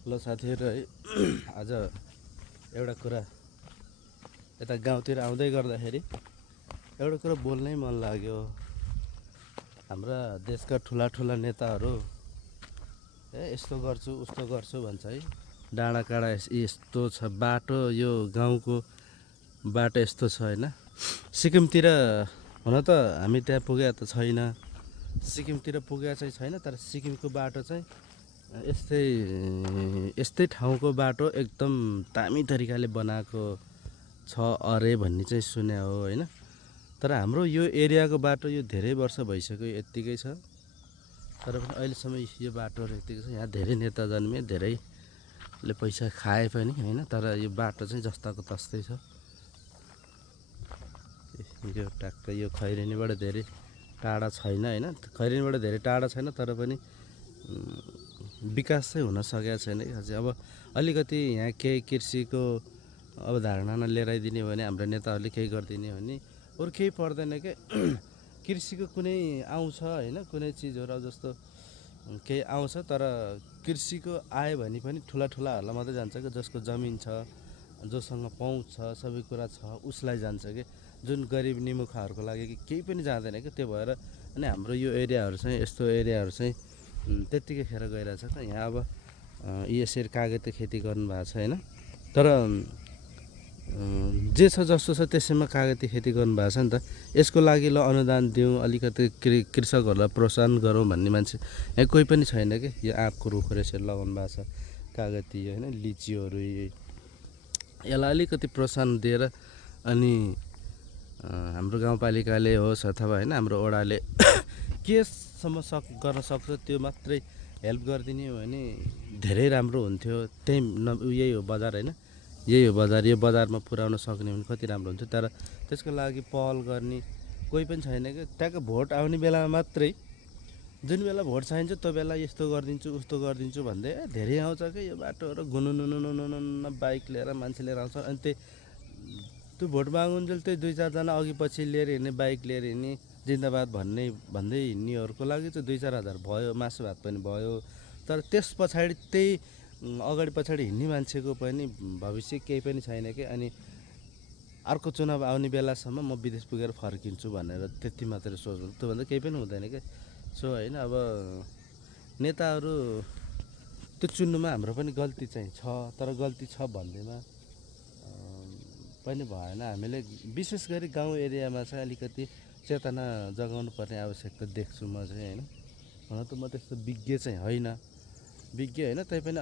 ल साथीहरु है आज एउटा कुरा यता गाउँतिर आउँदै गर्दाखेरि एउटा कुरा बोल्नै मन लाग्यो। हाम्रा देशका ठुला ठुला नेताहरू यस्तो गर्छु उस्तो गर्छु भन्छ है। डाँडा काँडा यस्तो छ, बाटो यो गाउँको बाटो यस्तो छ हैन। सिक्किमतिर हुन त हामी त्यहाँ पुगेको त छैन, सिक्किमतिर पुगेको चाहिँ छैन, तर सिक्किमको बाटो चाहिँ यस्तै ठाउँको बाटो एकदम दामी तरिकाले बनाएको छ अरे भन्ने चाहिँ सुने हो हैन। तर हाम्रो यो एरियाको बाटो यो धेरै वर्ष भइसक्यो, यत्तिकै छ। तर पनि अहिलेसम्म यो बाटोहरू यत्तिकै छ। यहाँ धेरै नेता जन्मे, धेरैले पैसा खाए पनि हैन, तर यो बाटो चाहिँ जस्ताको तस्तै छ। यो ट्याक्क यो खैरेनीबाट धेरै टाढा छैन हैन, खैरेनीबाट धेरै टाढा छैन, तर पनि विकास चाहिँ हुन सकेको छैन कि अझै। अब अलिकति यहाँ केही कृषिको अवधारणा लिएर आइदिने भने हाम्रो नेताहरूले केही गरिदिने भने अरू केही पर्दैन के। कृषिको कुनै आउँछ हैन, कुनै चिजहरू अब जस्तो केही आउँछ, तर कृषिको आयो भने पनि ठुला ठुलाहरूलाई मात्रै जान्छ कि, जसको जमिन छ, जोसँग पहुँच छ, सबै कुरा छ, उसलाई जान्छ कि। जुन गरिब निमुखाहरूको लागि केही पनि जाँदैन कि। त्यो भएर अनि हाम्रो यो एरियाहरू चाहिँ यस्तो एरियाहरू चाहिँ त्यत्तिकै खेर गइरहेछ त। यहाँ अब यसरी कागती खेती गर्नुभएको छ हैन, तर जे छ जस्तो छ त्यसैमा कागती खेती गर्नुभएको छ नि त। यसको लागि ल अनुदान दिउँ, अलिकति कृषकहरूलाई प्रोत्साहन गरौँ भन्ने मान्छे यहाँ कोही पनि छैन कि। यो आँपको रुखहरू यसरी लगाउनु भएको छ, कागती हैन, लिचीहरू, यसलाई अलिकति प्रोत्साहन दिएर अनि हाम्रो गाउँपालिकाले होस् अथवा हैन हाम्रो ओडाले केसम्म गर्न सक्छ त्यो मात्रै हेल्प गरिदिने हो भने धेरै राम्रो हुन्थ्यो। त्यही यही हो बजार हैन, यही हो बजार। यो बजारमा पुर्याउन सक्ने भने कति राम्रो हुन्थ्यो। तर त्यसको लागि पहल गर्ने कोही पनि छैन कि। ट्याक्क भोट आउने बेलामा मात्रै, जुन बेला भोट चाहिन्छ त्यो बेला यस्तो गरिदिन्छु उस्तो गरिदिन्छु भन्दै धेरै आउँछ कि। यो बाटोहरू गुनुनुनुनुनुन बाइक लिएर मान्छे लिएर आउँछ, अनि त्यो भोट मागुन्जेल त्यही 2-4 जना अघि पछि लिएर हिँड्ने, बाइक लिएर हिँड्ने, जिन्दाबाद भन्दै हिँड्नेहरूको लागि चाहिँ 2-4 हजार भयो, मासु भात पनि भयो। तर त्यस पछाडि त्यही अगाडि पछाडि हिँड्ने मान्छेको पनि भविष्य केही पनि छैन कि। अनि अर्को चुनाव आउने बेलासम्म म विदेश पुगेर फर्किन्छु भनेर त्यति मात्रै सोच्नु, त्योभन्दा केही पनि हुँदैन कि। सो होइन, अब नेताहरू त्यो चुन्नुमा हाम्रो पनि गल्ती चाहिँ छ, तर गल्ती छ भन्दैमा पनि भएन। हामीले विशेष गरी गाउँ एरियामा चाहिँ अलिकति चेतना जगाउनु पर्ने आवश्यकता देख्छु म चाहिँ हैन। हुन त म त्यस्तो विज्ञ चाहिँ होइन, तैपनि